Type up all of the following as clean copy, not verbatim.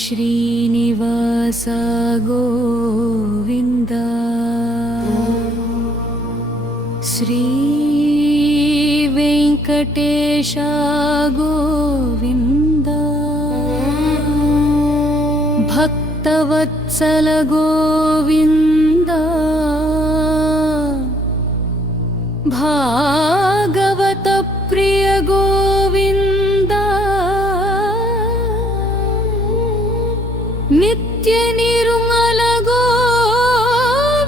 श्रीनिवास गोविन्द श्रीवेङ्कटेश गोविन्द भक्तवत्सल गोविन्द भागवत प्रिय गोविन्द नित्य निर्मल गोविन्द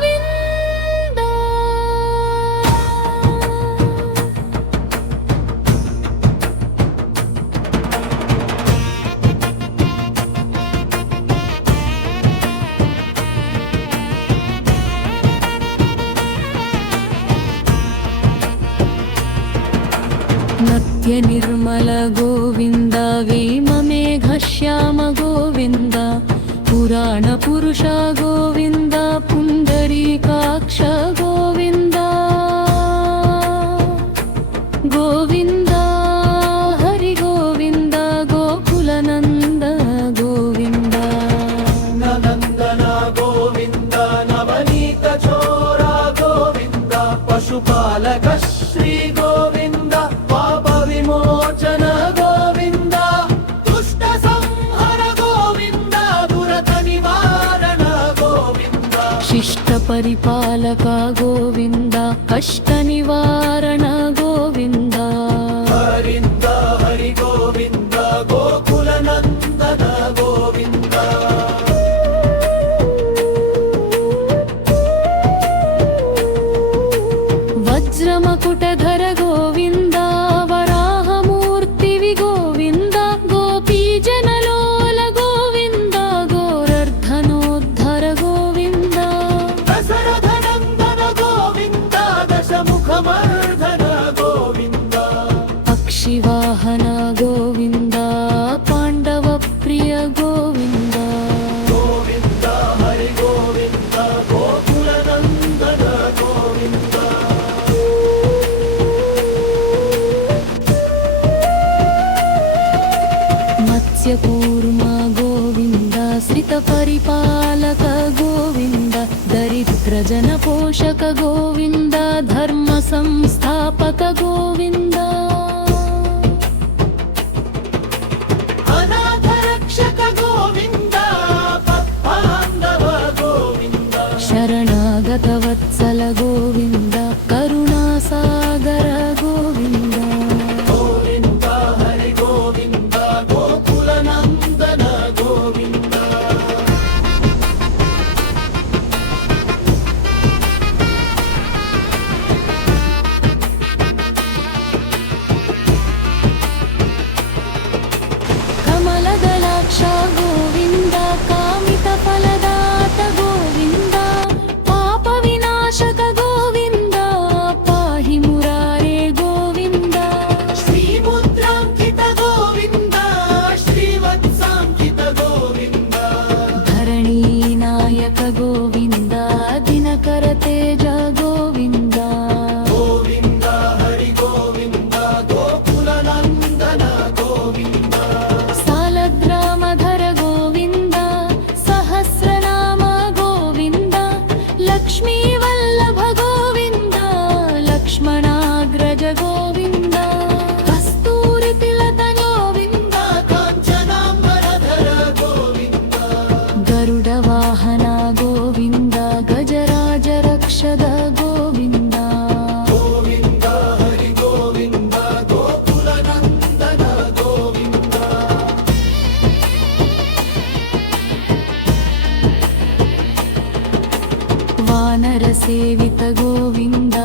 नित्य निर्मल गोविन्द वेममेघश्याम गोविन्द पुराण पुरुष गोविन्द पुण्डरीकाक्ष गोविन्द गोविन्द हरि गोविन्द गोकुलनन्द गोविन्द नन्दन गोविन्द नवनीत चोरा गोविन्द पशुपालक श्री गोविन्द पाप विमोचन गोविन्द दुष्ट संहर गोविन्द दुरत निवारण गोविन्द शिष्ट परिपालक गोविन्द कष्ट निवारण गोविन्द हरिन्द हरि गोविन्द गोकुलनन्दन गोविन्द वज्रमकुटधर गोविन्द वराहमूर्तिवि गोविन्द गोपीजनलोल गोविन्द गोरर्धनोद्धर गोविन्द दशरथनन्दन गोविन्द दशमुखमर्दन गोविन्द पक्षिवाहन गोविन्द पाण्डवप्रिय गोविन्द गोविन्द हरि गोविन्द गोकुलनन्दन गोविन्द मत्स्यकूर्म गोविन्द श्रितपरिपालक गोविन्द दरिद्रजनपोषक गोविन्द धर्म संस्थापक गोविन्द अनाथ रक्षक गोविन्द पद्मान्धव गोविन्द शरणागत वत्सल गोविन्द करुणासागर गोविन्द गोविन्द हरि गोविन्द गोकुलनन्दन गोविन्द कमलदलाक्ष गोविन्द कामितफलदात गोविन्द पापविनाशक गोविन्द पाहि मुरारे गोविन्द श्रीमुद्राङ्कित गोविन्द श्रीवत्साङ्कित गोविन्द धरणीनायक गोविन्द दिनकर तेज गोविन्द गोविन्द हरि गोविन्द गोकुलनन्दन गोविन्द सालग्रामधर गोविन्द सहस्रनाम गोविन्द लक्ष्मीवल्लभ गोविन्द लक्ष्मणाग्रज गोविन्द कस्तूरितिलक गोविन्द काञ्चनाम्बरधर गोविन्द गरुडवाहन गोविन्द गजराज रक्षद गोविन्द गोविन्द हरि गोविन्द गोकुलनन्दन गोविन्द वानर सेवित गोविन्द